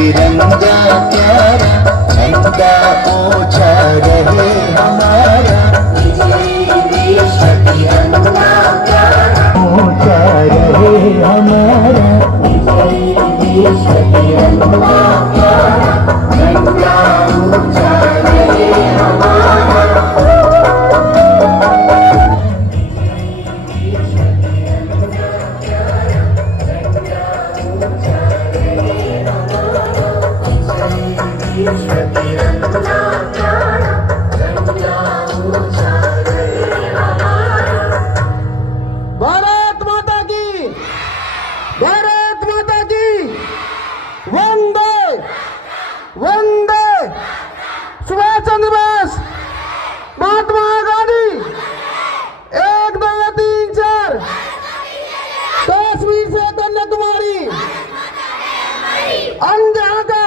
तिरंगा प्यारा, झंडा ऊंचा रहे हमारा, देश का तिरंगा प्यारा, ऊंचा रहे हमारा, देश का तिरंगा प्यारा, झंडा ऊंचा रहे हमारा। भारत माता की, भारत माता की, वंदे वंदे। सुभाष चंद्र बोस, महात्मा गांधी, 1 2 3 4, कश्मीर से कन्याकुमारी, अंग जहाँ का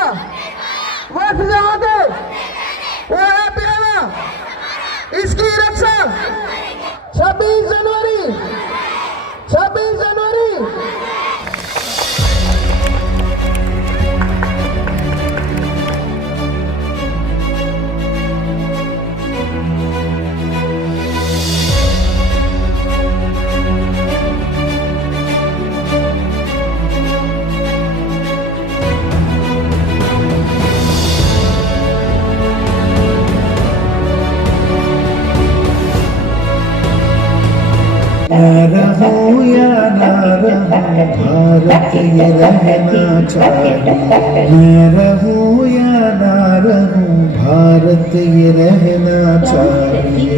वक्त जहाँ के वो है प्यारा, इसकी रक्षा 26 जनवरी 26 जनवरी। रहूं या ना रहूं, भारत ये रहना चाहिए। मैं रहूं या ना रहूं, भारत ये रहना चाहिए।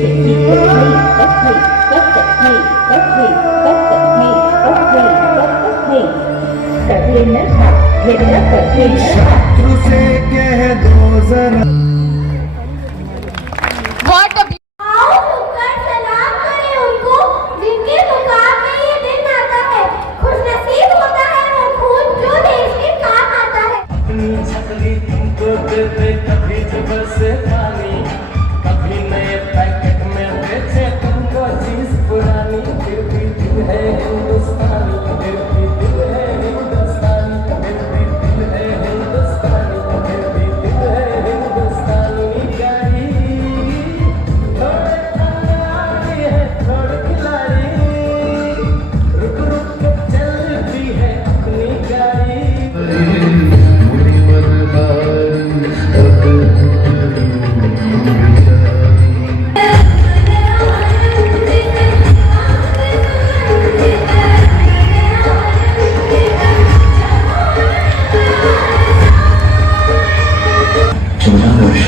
शत्रु से कह दो जरा। कभी जुबर से पानी, कभी नए पैकेट में बेचे तुमको चीज पुरानी, फिर भी दिल है हिंदुस्तानी, फिर भी दिल है हिंदुस्तानी, फिर भी दिल है हिंदुस्तानी, फिर भी दिल है हिंदुस्तानी। गाड़ी थोड़े खिलाड़ी है, थोड़े खिलाड़ी, रुक रुक के चलती है अपनी गाड़ी।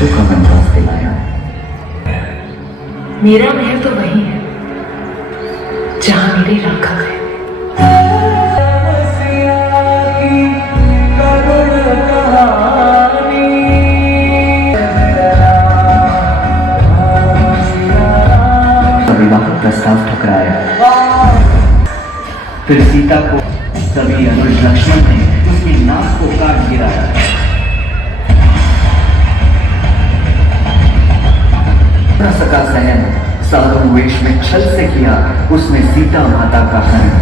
का वनवास दिलाया। मेरा महल तो वही है जहां मेरे राघव है। विवाह प्रस्ताव ठुकराया, फिर सीता को तभी अनुज लक्ष्मण ने उसकी नाक को काट गिराया। न सका सहन, साधु वेश में छल से किया उसने सीता माता का हनन।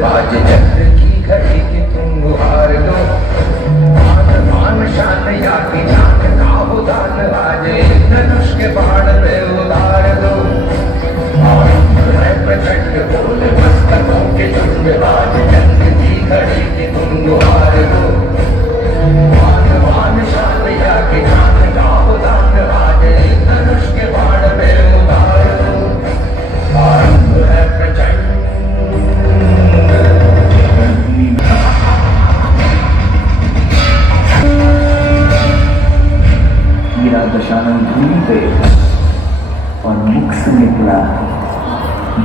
बाज चक्र की घड़ी की तुम गुहार दो, मान शान या की जान का उदान आज धनुष के बाण पे उतार दो। प्रचंड बोल मस्तकों के झुंड, बाज चक्र की घड़ी की तुम गुहार दो, मान शान या की जान का उदान आज धनुष के बाण पे उतार दशानन धूलि पे और मुख से निकला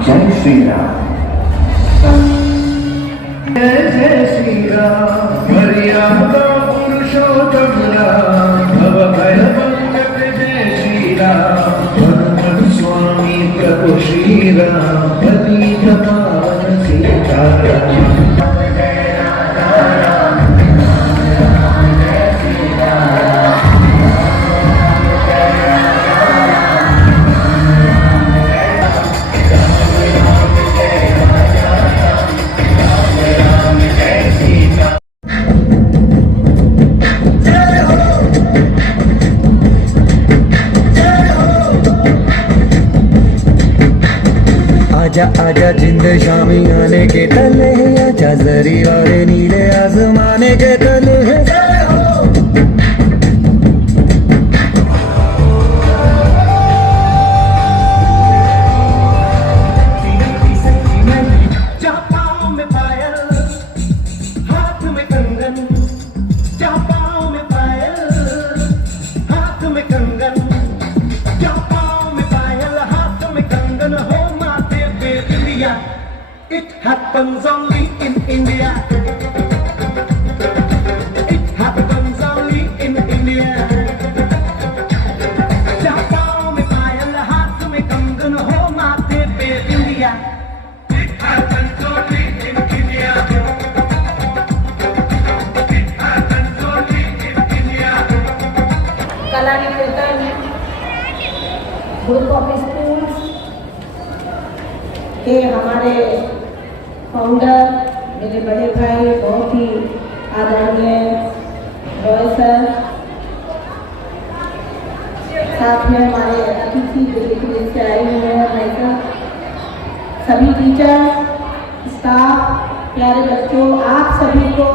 जय श्री राम। जय श्री राम मर्यादा पुरुषोत्तम राम भव भय पंकज जय श्री राम हनुमत स्वामी प्रभु श्री राम पतित पावन सीताराम। आजा आजा जिंद शामी आने के तले आजा जरी वाले नीले आसमाने के तले It happens only in India. It happens only in India. जहाँ पाँव में पायल, हाथ में कंगन हो, माथे पे बिंदिया. It happens only in India. It happens only in India. कला निकेतन ग्रुप ऑफ स्कूल्स के हमारे फाउंडर मेरे बड़े भाई बहुत ही आदरणीय रॉय सर, साथ में हमारे अतिथि दिल्ली से आए हुए हैं भाई साहब, सभी टीचर, स्टाफ, प्यारे बच्चों, आप सभी को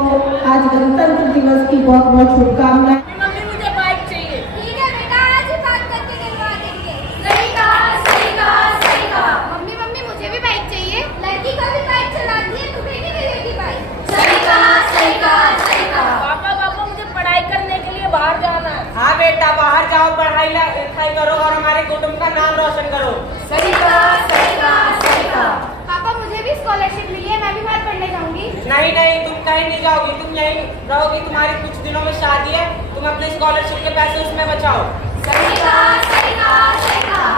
आज गणतंत्र दिवस की बहुत बहुत शुभकामनाएं। मम्मी मुझे बाइक चाहिए। ठीक है बेटा, आज ही बात करके दिलवा देंगे। सही कहा, सही कहा, सही कहा। मम्मी मम्मी मुझे भी बाइक चाहिए। लड़की का भी बाइक चलाती है, तुम्हें नहीं मिलेगी बाइक। सही कहा, सही कहा, सही कहा। पापा पापा मुझे पढ़ाई करने के लिए बाहर जाना है। हाँ बेटा, बाहर जाओ, पढ़ाई लिखाई करो और हमारे कुटुंब का नाम रोशन करो। सही कहा, सही कहा, सही कहा। पापा मुझे भी स्कॉलरशिप मिली है, मैं भी बाहर पढ़ने जाऊंगी। नहीं नहीं, तुम कहीं नहीं जाओगी, तुम यहीं रहोगी। तुम्हारी कुछ दिनों में शादी है, तुम अपने स्कॉलरशिप के पैसे उसमें बचाओ। सही कहा, सही कहा, सही कहा।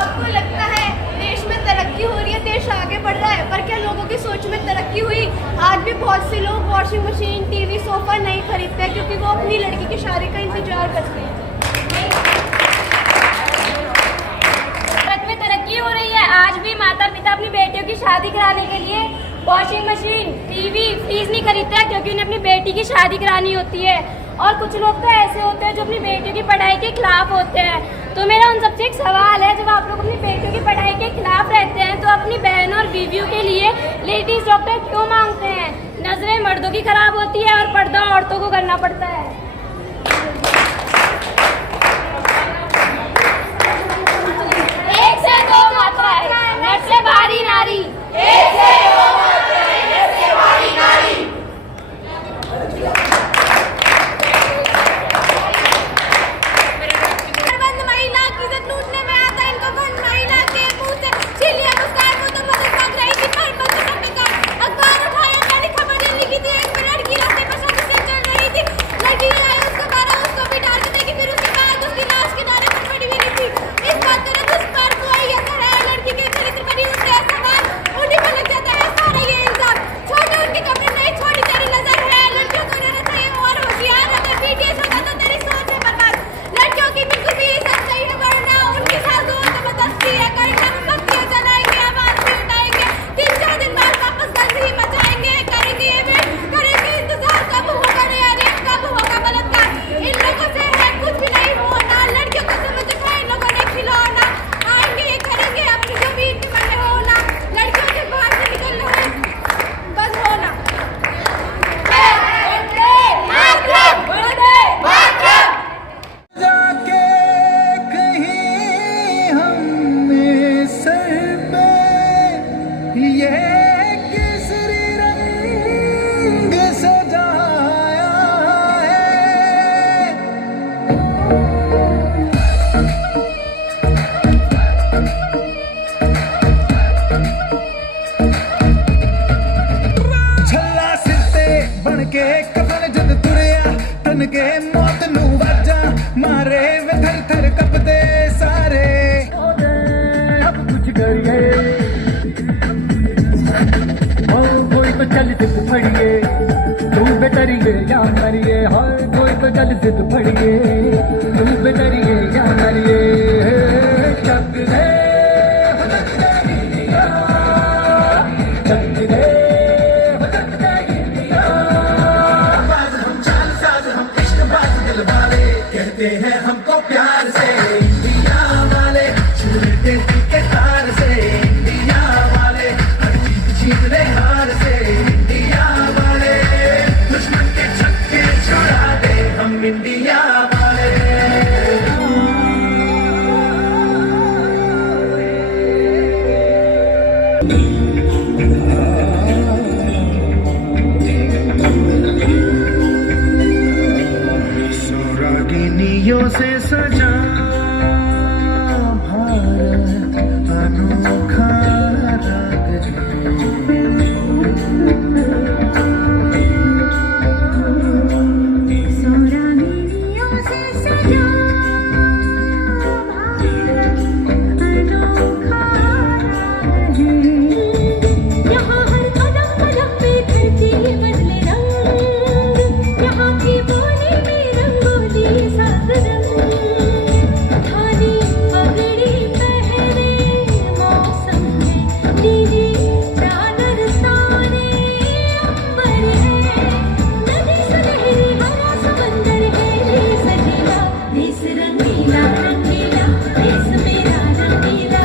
आपको लगता है देश में तरक्की हो रही है, देश आगे बढ़ रहा है, पर क्या लोगों की सोच में तरक्की हुई? आज भी बहुत से लोग वॉशिंग मशीन, टीवी, सोफा नहीं खरीदते हैं क्योंकि वो अपनी लड़की की शादी का इंतजार करते हैं। भारत में तरक्की हो रही है, आज भी माता पिता अपनी बेटियों की शादी कराने के लिए वॉशिंग मशीन, टीवी, फ्रिज नहीं खरीदते हैं क्योंकि उन्हें अपनी बेटी की शादी करानी होती है। और कुछ लोग तो ऐसे होते हैं जो अपनी बेटियों की पढ़ाई के खिलाफ होते हैं। तो मेरा उन सबसे एक सवाल है, जब आप लोग अपनी बेटियों की पढ़ाई के खिलाफ रहते हैं तो अपनी बहन और बीवियों के लिए लेडीज डॉक्टर क्यों मांगते हैं? नजरें मर्दों की खराब होती है और पर्दा औरतों को करना पड़ता है। एक से दो मात्राएं, नट से भारी नारी। एक से दो मात्राएं, नट से भारी नारी। बंद महिला की इज्जत लूटने में आता, इनको बंद महिला के मुंह से छीन लिया मुस्कान। वो तो मदद मांग रही थी पर बंद करने का अखबार उठाया, मैंने खबर लिखी थी, एक मिनट की रास्ते पर शादी से चल रही थी, लगी मौत नू वाजा मारे वे थर थर कपदे सारे अब कुछ करिए ओ कोई तो चल जिद फड़िए तू बेतरिए या मरिए हाय कोई तो चल जिद फड़िए तू बेतरिए या मरिए चक दे कहते हैं हमको प्यार से इंडिया वाले छूटे दिल के तार से इंडिया वाले हर चीज छीन ले हार से इंडिया वाले दुश्मन के छक्के छुड़ा दे हम इंडिया वाले रागिनियों से सजा भारत अनोखा राग सोरानियों से सजा भारत अनोखा है। यहाँ हर कदम कदम पे धरती बदले रंग, यहाँ की बोली में रंगोली सात रंग। थाली पगड़ी पहने मौसम है नीली चादर ताने अंबर है। नदी सुनहरी हरा समंदर है ये सजीला देश रंगीला रंगीला देश मेरा रंगीला।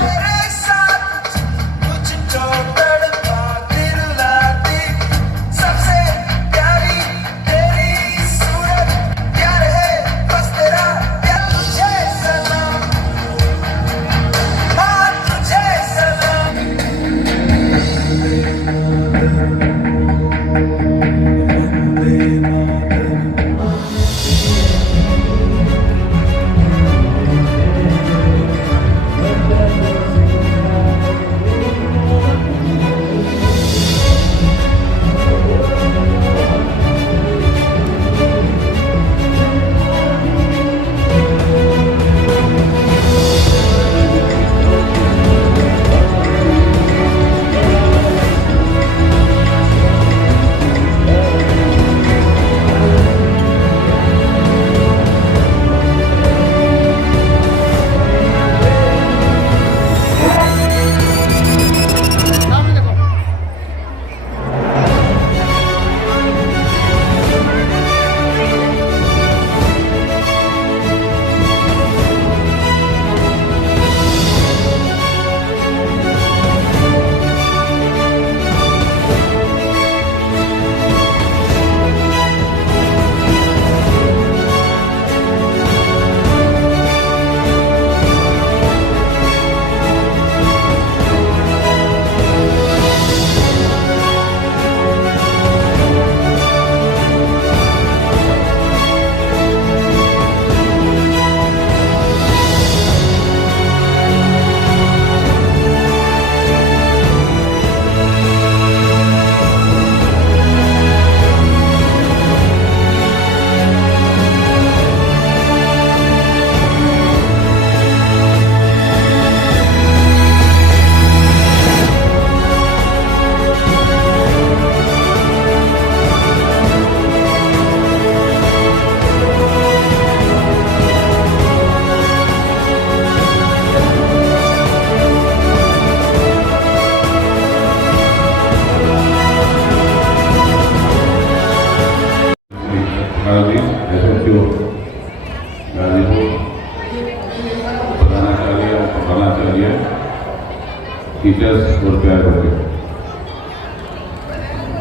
टीचर्स और प्यार होते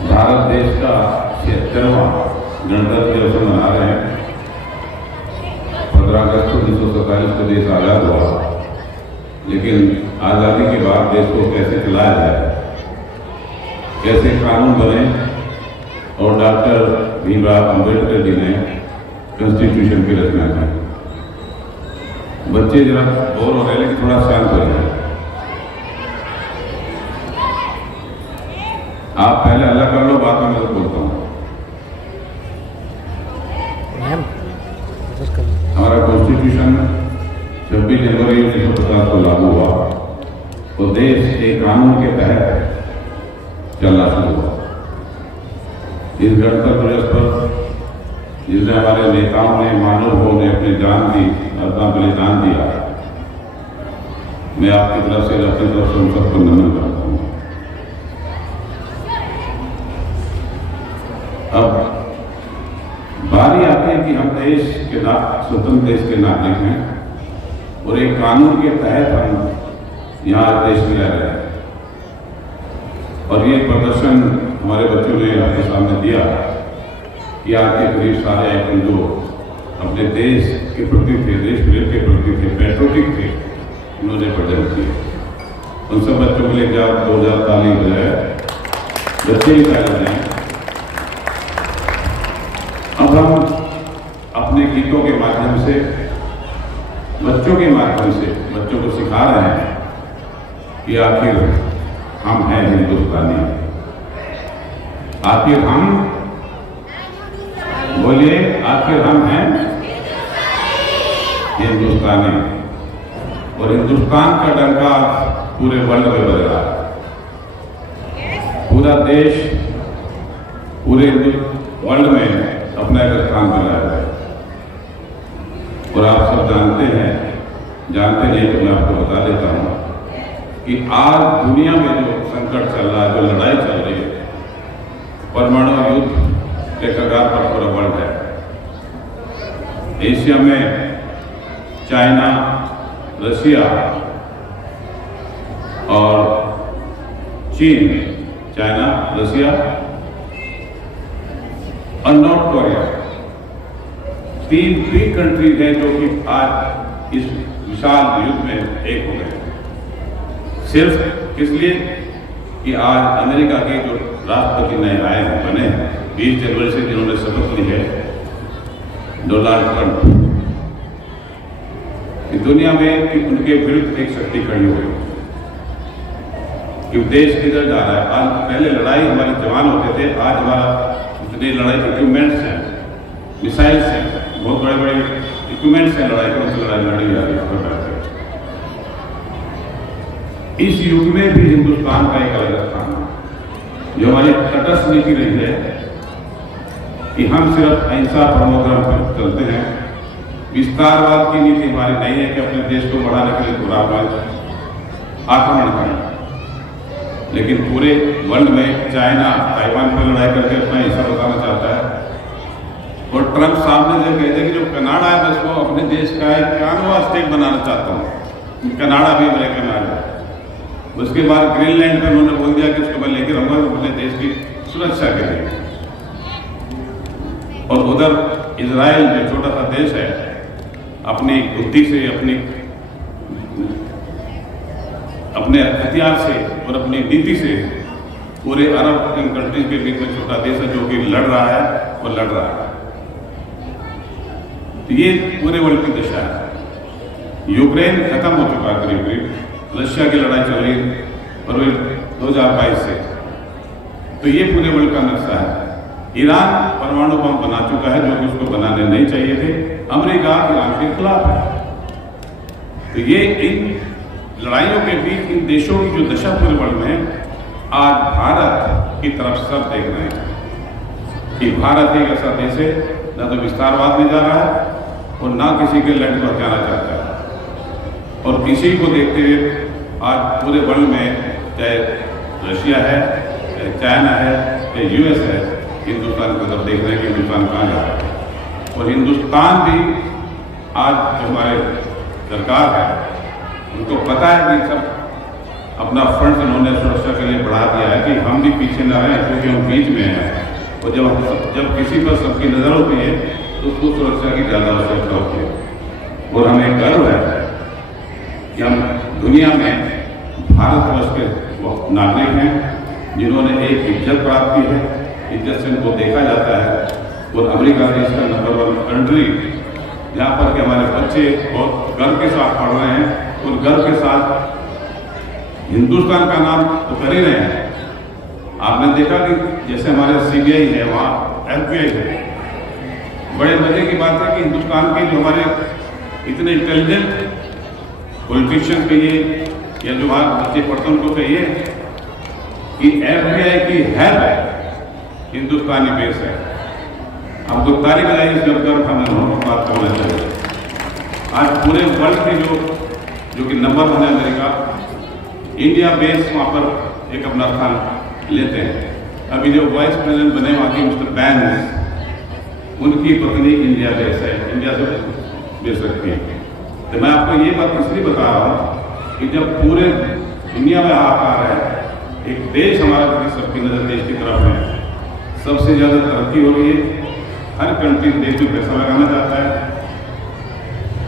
भारत देश का 76वां गणतंत्र दिवस मना रहे हैं। 15 अगस्त 1947 को देश आज़ाद हुआ, लेकिन आज़ादी के बाद देश को कैसे चलाया जाए, कैसे कानून बने, और डॉक्टर भीमराव अंबेडकर जी ने कॉन्स्टिट्यूशन की रचना की। बच्चे जरा बोर हो रहे, लेकिन थोड़ा शांत हो जाए। आप पहले अल्लाह कर लो, बात में मैं बोलता हूँ। कॉन्स्टिट्यूशन 26 जनवरी 1950 को लागू हुआ तो देश एक कानून के तहत चलना शुरू हुआ। इस गणतंत्र दिवस पर जिसने हमारे नेताओं ने, मानवों ने अपनी जान दी, अपना बलिदान दिया, मैं आपकी तरफ से, अपनी तरफ से उन सबको नमन करता हूँ। अब बारी आती है कि हम देश के स्वतंत्र देश के नागरिक हैं और एक कानून के तहत हम यहाँ देश में रह रहे हैं। और ये प्रदर्शन हमारे बच्चों ने आपके सामने दिया कि आपके करीब सारे आइकन जो अपने देश के प्रति थे, देश प्रेम के प्रति थे, पैट्रियोटिक थे, उन्होंने प्रेजेंट किए। उन सब बच्चों के लिए क्या 2000 ताली बजाय बच्चे ही ताली बजाएं। अब हम अपने गीतों के माध्यम से, बच्चों के माध्यम से बच्चों को सिखा रहे हैं कि आखिर हम हैं हिंदुस्तानी। आखिर हम, बोलिए, आखिर हम हैं हिंदुस्तानी। और हिंदुस्तान का डंका पूरे वर्ल्ड में बज रहा है। पूरा देश पूरे वर्ल्ड में अपना एक स्थान बनाया है। और आप सब जानते हैं, जानते नहीं तो मैं आपको बता देता हूं कि आज दुनिया में जो संकट चल रहा है, जो लड़ाई चल रही है, परमाणु युद्ध के कगार पर पूरा वर्ल्ड है। एशिया में चाइना, रशिया और चीन, चाइना, रशिया और नॉर्थ कोरिया, तीन फ्री कंट्रीज हैं जो कि आज इस विशाल युद्ध में एक हो गए। सिर्फ इसलिए कि आज अमेरिका के जो राष्ट्रपति नए आए हैं, बने हैं 20 जनवरी से, जिन्होंने शपथ ली है, डोनाल्ड ट्रंप, कि दुनिया में कि उनके विरुद्ध एक शक्ति खड़ी हो गई कि देश किधर जा रहा है। आज पहले लड़ाई हमारे जवान होते थे, आज हमारा इतनी लड़ाई इक्विपमेंट्स हैं, मिसाइल्स हैं, बहुत बड़े बड़े इक्विपमेंट्स हैं, लड़ाई कौन सी लड़ाई लड़ी जा रही है। इस युग में भी हिंदुस्तान का एक अलग स्थान है। जो हमारी तटस्थ नीति रही है कि हम सिर्फ अहिंसा परमोधर्म पर चलते हैं। विस्तारवाद की नीति हमारी नहीं है कि अपने देश को बढ़ाने के लिए पूरा आक्रमण करें। लेकिन पूरे वर्ल्ड में चाइना ताइवान पर लड़ाई करके अपना हिस्सा बताना चाहता है। और ट्रंप सामने से कहते हैं कि जो कनाडा है, मैं उसको अपने देश का एक 91वां स्टेट बनाना चाहता हूँ। कनाडा भी अमेरिका में आ जाए। उसके बाद ग्रीनलैंड पर उन्होंने बोल दिया कि उसको मैं लेकर रहूंगा अपने देश की सुरक्षा के लिए। और उधर इजराइल जो छोटा सा देश है, अपनी बुद्धि से, अपने हथियार से और अपनी नीति से पूरे अरब कंट्रीज के बीच में छोटा देश है जो कि लड़ रहा है और लड़ रहा है। तो ये पूरे वर्ल्ड की दशा है। यूक्रेन खत्म हो चुका है करीब करीब, रशिया की लड़ाई चल रही है फरवरी 2022 से। तो ये पूरे वर्ल्ड का नक्शा है। ईरान परमाणु बम बना चुका है जो कि उसको बनाने नहीं चाहिए थे। अमेरिका ईरान के खिलाफ है। तो ये इन लड़ाइयों के बीच इन देशों की जो दशा पूरे वर्ल्ड में, आज भारत की तरफ सब देख रहे हैं कि भारत एक ऐसा देश है ना तो विस्तारवाद में जा रहा है और ना किसी के लैंड को हथियाना चाहता है। और इसी को देखते हुए आज पूरे वर्ल्ड में, चाहे रशिया है, चाहे चाइना है, चाहे यूएस है, हिंदुस्तान की तरफ देख रहे हैं कि हिंदुस्तान कहाँ जा रहा है। और हिंदुस्तान भी आज जो हमारे सरकार है, उनको पता है कि सब अपना फंड इन्होंने सुरक्षा के लिए बढ़ा दिया है कि हम भी पीछे न रहें, क्योंकि हम बीच में हैं। और जब किसी पर सबकी नजर होती है तो उसको सुरक्षा की ज़्यादा आवश्यकता होती है। और हमें गर्व है कि हम दुनिया में भारतवर्ष के नागरिक हैं जिन्होंने एक इज्जत प्राप्त की है। इज्जत से उनको देखा जाता है। और अमेरिका देश का नंबर 1 कंट्री, जहाँ पर कि हमारे बच्चे बहुत गर्व के साथ पढ़ रहे हैं और गर्व के साथ हिंदुस्तान का नाम तो कर ही रहे हैं। आपने देखा कि जैसे हमारे सीबीआई है, वहाँ FBI है। बड़े मजे की बात है कि हिंदुस्तान के जो हमारे इतने इंटेलिजेंट पॉलिटिशियन कहिए या जो वहाँ बच्चे पढ़ते उनको कहिए कि FBI की हेल्प हिंदुस्तानी बेस है। आपको तारीख लगाई जब गर्व हमें बात करना चाहिए। आज पूरे वर्ल्ड के जो कि नंबर 1 है अमेरिका, इंडिया बेस वहाँ पर एक अपना स्थान लेते हैं। अभी जो वाइस प्रेसिडेंट बने वहाँ की मिस्टर बैंस, उनकी पत्नी इंडिया बेस है, इंडिया से बेस रखती है। तो मैं आपको ये बात इसलिए बता रहा हूँ कि जब पूरे दुनिया में हाहाकार है, एक देश हमारा सबकी नजर देश की तरफ है, सबसे ज़्यादा तरक्की हो रही है, हर कंट्री देश में पैसा लगाना चाहता है,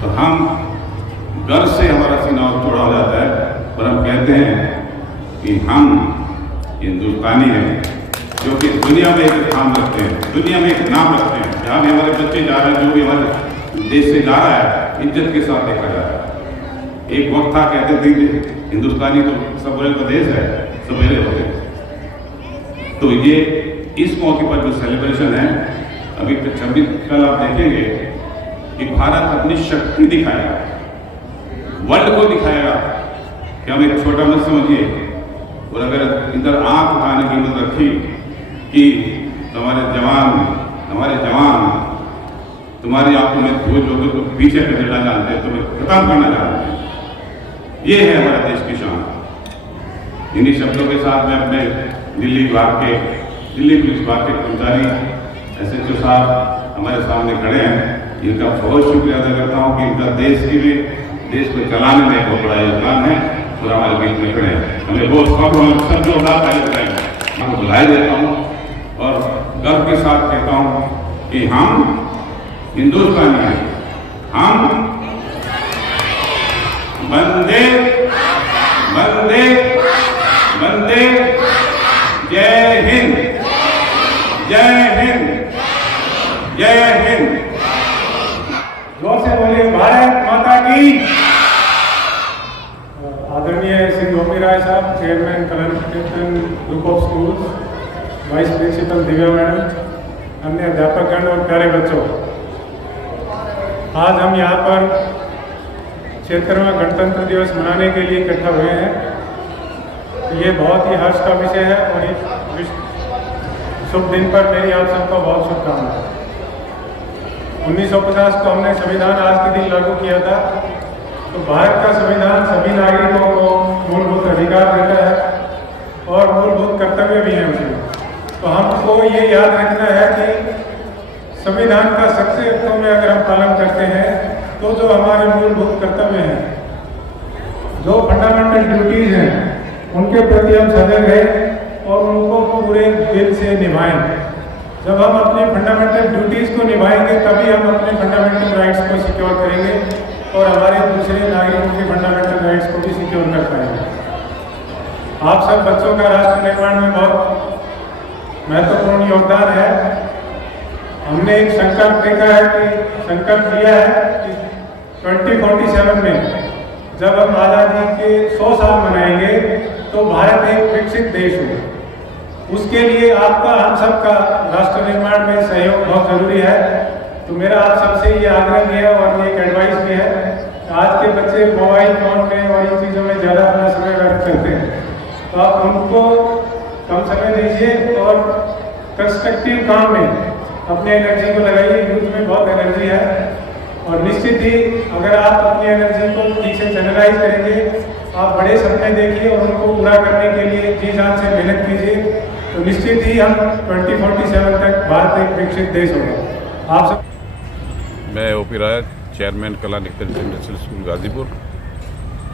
तो हम गर्व से हमारा सीना चौड़ा हो जाता है और हम कहते हैं कि हम हिंदुस्तानी हैं, जो कि दुनिया में एक नाम रखते हैं, दुनिया में एक नाम रखते हैं। जहाँ भी हमारे बच्चे जा रहे हैं, जो भी हमारे देश से जा रहा है, इज्जत के साथ देखा जा रहा है। एक वक्त था कहते थे हिंदुस्तानी तो सब बड़े का देश है, सब मेरे होते हैं। तो ये इस मौके पर जो सेलिब्रेशन है, अभी 26 कल आप देखेंगे कि भारत अपनी शक्ति दिखाएगा, वर्ल्ड को दिखाएगा कि हम एक छोटा मत समझिए। और अगर इधर आंख उठाने की हिम्मत रखी कि हमारे जवान तुम्हारी आंखों में धूल लोगों को पीछे कर देना जानते हैं, तुम्हें खत्म करना जानते हैं, ये है हमारे देश की शान। इन्हीं शब्दों के साथ मैं अपने दिल्ली पुलिस विभाग के कर्मचारी SHO साहब हमारे सामने खड़े हैं, इनका बहुत शुक्रिया अदा करता हूँ कि इनका देश को चलाने में बहुत बड़ा योगदान है और हमारे बीच में खड़े हैं। हमें बहुत सब जोरदार ताली बजाएंगे। मैं बुलाए देता हूँ और गर्व के साथ कहता हूँ कि हम हिंदुस्तानी हैं, हम वंदे वंदे वंदे, जय हिंद, जय हिंद, जय हिंद। जोर से बोलिए भारत माता की। आदरणीय श्री गोपी राय साहब, chairman colour group of schools, vice principal Divya madam, अन्य अध्यापकगण और प्यारे बच्चों, आज हम यहाँ पर 76वां गणतंत्र दिवस मनाने के लिए इकट्ठा हुए हैं। ये बहुत ही हर्ष का विषय है और इस शुभ दिन पर मेरी आप सबको बहुत शुभकामनाएं। 1950 को हमने संविधान आज के दिन लागू किया था। तो भारत का संविधान सभी नागरिकों को मूलभूत अधिकार देता है और मूलभूत कर्तव्य भी है उसमें। तो हमको ये याद रखना है कि संविधान का सबसे अर्थों में अगर हम पालन करते हैं तो जो हमारे मूलभूत कर्तव्य हैं, जो फंडामेंटल ड्यूटीज हैं, उनके प्रति हम सजग रहें और उनको पूरे दिल से निभाएं। जब हम अपनी फंडामेंटल ड्यूटीज को निभाएंगे तभी हम अपने फंडामेंटल राइट्स को सिक्योर करेंगे और हमारे दूसरे नागरिकों के फंडामेंटल राइट्स को भी सिक्योर कर पाएंगे। आप सब बच्चों का राष्ट्र निर्माण में बहुत महत्वपूर्ण योगदान है। हमने एक संकल्प देखा है कि संकल्प लिया है कि 2047 में जब हम आज़ादी के 100 साल मनाएंगे तो भारत एक विकसित देश हो। उसके लिए आपका, हम सबका राष्ट्र निर्माण में सहयोग बहुत जरूरी है। तो मेरा आप सबसे ये आग्रह भी है और ये एक एडवाइस भी है, आज के बच्चे मोबाइल फोन में और इन चीज़ों में ज़्यादा अपना समय व्यर्थ करते हैं, तो आप उनको कम समय दीजिए और कंस्ट्रक्टिव काम में अपने एनर्जी को लगाइए। यूथ में बहुत एनर्जी है और निश्चित ही अगर आप अपनी एनर्जी को ठीक से चैनलाइज करेंगे, आप बड़े सपने देखिए और उनको पूरा करने के लिए जी जान से मेहनत कीजिए, तो निश्चित ही हम 2047 तक भारत एक विकसित देश होगा। आप सब। मैं OP राय, चेयरमैन कला निकेतन इंटरनेशनल स्कूल गाजीपुर।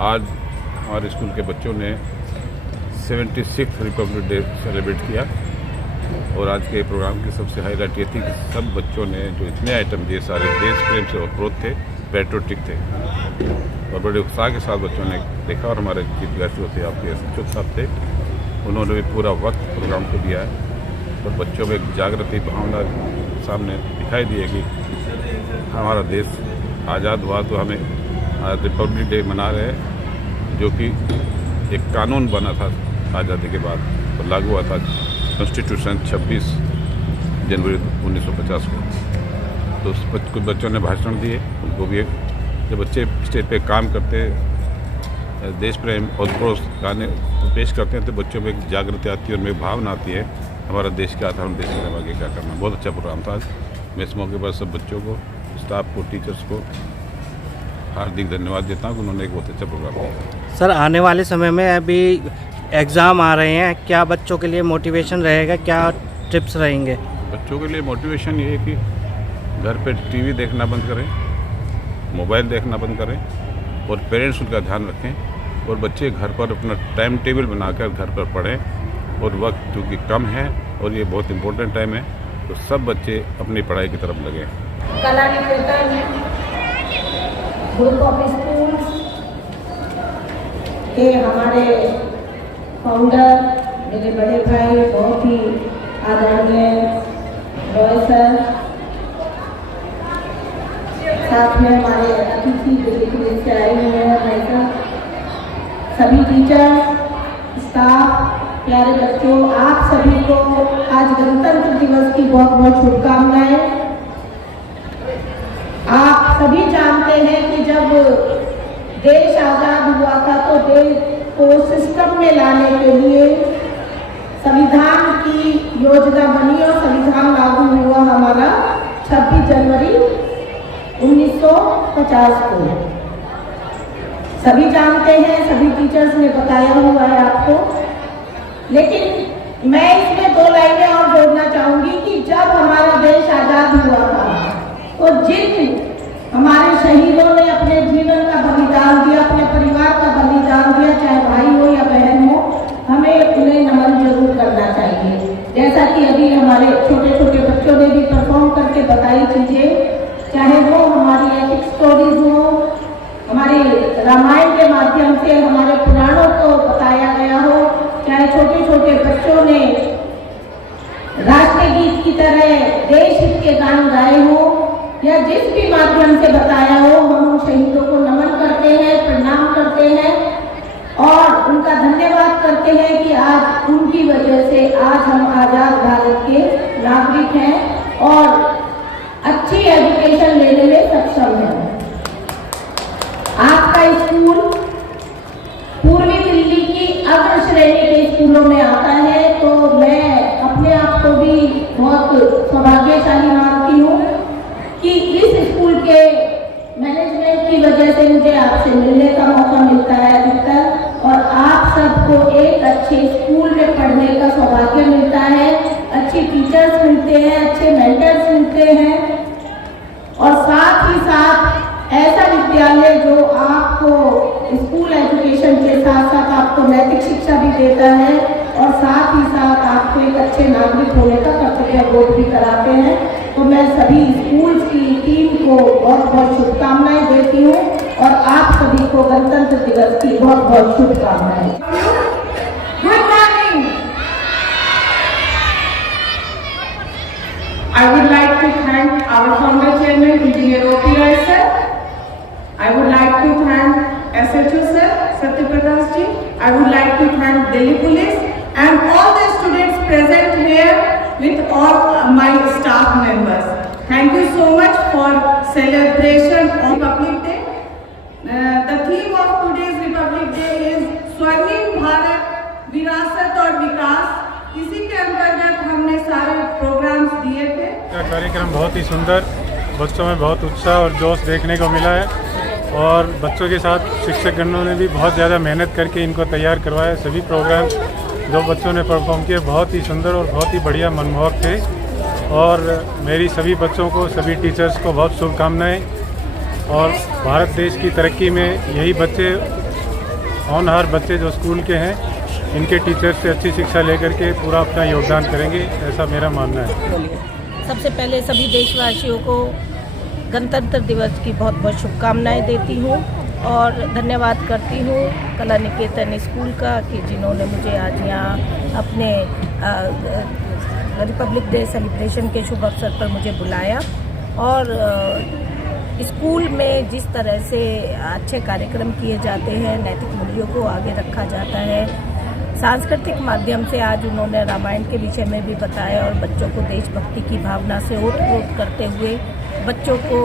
आज हमारे स्कूल के बच्चों ने 76th रिपब्लिक डे सेलिब्रेट किया और आज के प्रोग्राम की सबसे हाईलाइट ये थी कि सब बच्चों ने जो इतने आइटम दिए सारे देश प्रेम से ओतप्रोत थे, पैट्रियोटिक थे और बड़े उत्साह के साथ बच्चों ने देखा। और हमारे चीफ गेस्ट होते आपके SHO साहब थे, उन्होंने भी पूरा वक्त प्रोग्राम को दिया है और बच्चों में एक जागृति भावना सामने दिखाई दी है कि हमारा देश आज़ाद हुआ तो हमें आज रिपब्लिक डे मना रहे हैं, जो कि एक कानून बना था आज़ादी के बाद और लागू हुआ था कॉन्स्टिट्यूशन 26 जनवरी 1950 को। तो कुछ बच्चों ने भाषण दिए, उनको भी एक जब बच्चे स्टेज पे काम करते देश प्रेम और पड़ोस गाने पेश करते हैं तो बच्चों में एक जागृति आती है और में भावना आती है हमारा देश क्या था, हम देश के लिए आगे क्या करना। बहुत अच्छा प्रोग्राम था। मैं इस मौके पर सब बच्चों को, स्टाफ को, टीचर्स को हार्दिक धन्यवाद देता हूँ। उन्होंने एक बहुत अच्छा प्रोग्राम दिया। सर, आने वाले समय में अभी एग्ज़ाम आ रहे हैं, क्या बच्चों के लिए मोटिवेशन रहेगा, क्या टिप्स रहेंगे? बच्चों के लिए मोटिवेशन ये है कि घर पे टीवी देखना बंद करें, मोबाइल देखना बंद करें और पेरेंट्स उनका ध्यान रखें और बच्चे घर पर अपना टाइम टेबल बनाकर घर पर पढ़ें और वक्त क्योंकि कम है और ये बहुत इम्पोर्टेंट टाइम है तो सब बच्चे अपनी पढ़ाई की तरफ लगें। कला निकेतन ग्रुप ऑफ स्कूल्स के हमारे फाउंडर मेरे बड़े भाई बहुत ही आदरणीय रॉय सर, साथ में हमारे अतिथि दिल्ली से आए हुए हैं भाई साहब, सभी टीचर, स्टाफ, प्यारे बच्चों, आप सभी को आज गणतंत्र दिवस की बहुत बहुत शुभकामनाएं। आप सभी जानते हैं कि जब देश आज़ाद हुआ था तो देश को सिस्टम में लाने के लिए संविधान की योजना बनी और संविधान लागू हुआ हमारा 26 जनवरी 1950 को। सभी जानते हैं, सभी टीचर्स ने बताया हुआ है आपको, लेकिन मैं इसमें 2 लाइनें और जोड़ना चाहूंगी कि जब हमारा देश आज़ाद हुआ था तो जिन हमारे शहीदों ने अपने जीवन का बलिदान दिया, अपने परिवार का बलिदान दिया, चाहे भाई हो या बहन हो, हमें उन्हें नमन जरूर करना चाहिए। जैसा कि अभी हमारे छोटे छोटे बच्चों ने भी परफॉर्म करके बताई चीज़ें, चाहे वो हमारी एपिक स्टोरीज हो, हमारे रामायण के माध्यम से हमारे पुराणों को बताया गया हो, चाहे छोटे छोटे बच्चों ने राष्ट्रीय गीत की तरह देश हित के गान गाए हो या जिस भी माध्यम से बताया हो, हम उन शहीदों को नमन करते हैं, प्रणाम करते हैं और उनका धन्यवाद करते हैं कि आज उनकी वजह से आज हम आज़ाद भारत के नागरिक हैं और अच्छी एजुकेशन लेने में सक्षम हैं। आपका स्कूल पूर्वी दिल्ली की अग्र श्रेणी के स्कूलों में आता है, तो मैं अपने आप को भी बहुत सौभाग्यशाली मानती हूँ कि इस स्कूल के मैनेजमेंट की वजह से मुझे आपसे मिलने का मौका मिलता है अधिकतर और आप सबको एक अच्छे स्कूल में पढ़ने का सौभाग्य मिलता है, अच्छी टीचर्स मिलते हैं, अच्छे मेंटर्स मिलते हैं और साथ ही साथ ऐसा विद्यालय जो आपको स्कूल एजुकेशन के साथ साथ आपको नैतिक शिक्षा भी देता है और साथ ही साथ आपको एक अच्छे नागरिक होने का कर्तव्य बोध भी कराते हैं। तो मैं सभी स्कूल्स की टीम को बहुत बहुत शुभकामनाएं देती हूँ और आप सभी को गणतंत्र दिवस की बहुत बहुत शुभकामनाएं। Good morning. I would like to thank our founder chairman, Engineer O.P. Roy sir. I would like to thank SHO sir, Satya Prakash ji. I would like to thank Delhi Police and all the students present here with all my staff members. Thank you so much for celebration of Republic Day. The theme of today's Republic Day is स्वर्णिम भारत विरासत और विकास। इसी के अंतर्गत हमने सारे programmes दिए थे। कार्यक्रम बहुत ही सुंदर, बच्चों में बहुत उत्साह और जोश देखने को मिला है और बच्चों के साथ शिक्षकगणों ने भी बहुत ज़्यादा मेहनत करके इनको तैयार करवाया। सभी प्रोग्राम जो बच्चों ने परफॉर्म किए बहुत ही सुंदर और बहुत ही बढ़िया मनमोहक थे और मेरी सभी बच्चों को, सभी टीचर्स को बहुत शुभकामनाएं और भारत देश की तरक्की में यही बच्चे, होनहार बच्चे जो स्कूल के हैं, इनके टीचर्स से अच्छी शिक्षा लेकर के पूरा अपना योगदान करेंगे, ऐसा मेरा मानना है। सबसे पहले सभी देशवासियों को गणतंत्र दिवस की बहुत बहुत शुभकामनाएं देती हूँ और धन्यवाद करती हूँ कला निकेतन स्कूल का कि जिन्होंने मुझे आज यहाँ अपने रिपब्लिक डे सेलिब्रेशन के शुभ अवसर पर मुझे बुलाया और स्कूल में जिस तरह से अच्छे कार्यक्रम किए जाते हैं, नैतिक मूल्यों को आगे रखा जाता है, सांस्कृतिक माध्यम से आज उन्होंने रामायण के विषय में भी बताया और बच्चों को देशभक्ति की भावना से ओत-प्रोत करते हुए बच्चों को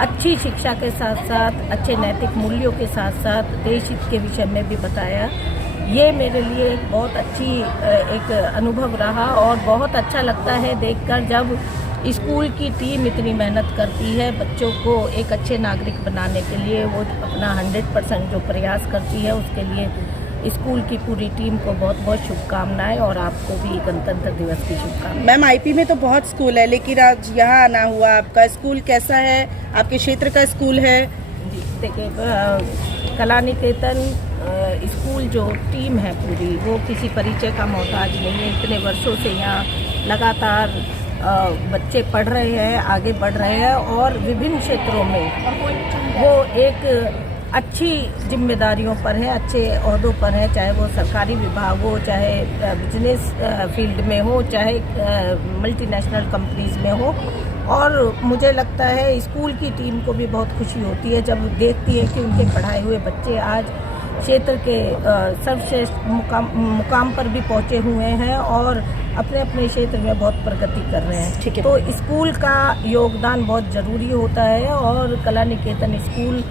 अच्छी शिक्षा के साथ साथ अच्छे नैतिक मूल्यों के साथ साथ देश हित के विषय में भी बताया। ये मेरे लिए एक बहुत अच्छी एक अनुभव रहा और बहुत अच्छा लगता है देखकर जब स्कूल की टीम इतनी मेहनत करती है बच्चों को एक अच्छे नागरिक बनाने के लिए, वो अपना 100% जो प्रयास करती है उसके लिए स्कूल की पूरी टीम को बहुत बहुत शुभकामनाएं और आपको भी गणतंत्र दिवस की शुभकामनाएं। मैम आईपी में तो बहुत स्कूल है लेकिन आज यहाँ आना हुआ, आपका स्कूल कैसा है, आपके क्षेत्र का स्कूल है? देखिए कला निकेतन स्कूल जो टीम है पूरी वो किसी परिचय का मोहताज नहीं है। इतने वर्षों से यहाँ लगातार बच्चे पढ़ रहे हैं, आगे बढ़ रहे हैं और विभिन्न क्षेत्रों में वो एक अच्छी जिम्मेदारियों पर है, अच्छे ओहदों पर है, चाहे वो सरकारी विभाग हो, चाहे बिजनेस फील्ड में हो, चाहे मल्टीनेशनल कंपनीज में हो। और मुझे लगता है स्कूल की टीम को भी बहुत खुशी होती है जब देखती है कि उनके पढ़ाए हुए बच्चे आज क्षेत्र के सर्वश्रेष्ठ मुकाम पर भी पहुंचे हुए हैं और अपने अपने क्षेत्र में बहुत प्रगति कर रहे हैं। ठीक है। तो स्कूल का योगदान बहुत ज़रूरी होता है और कला निकेतन स्कूल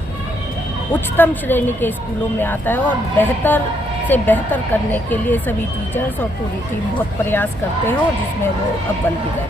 उच्चतम श्रेणी के स्कूलों में आता है और बेहतर से बेहतर करने के लिए सभी टीचर्स और पूरी टीम बहुत प्रयास करते हैं और जिसमें वो अव्वल भी रहते हैं।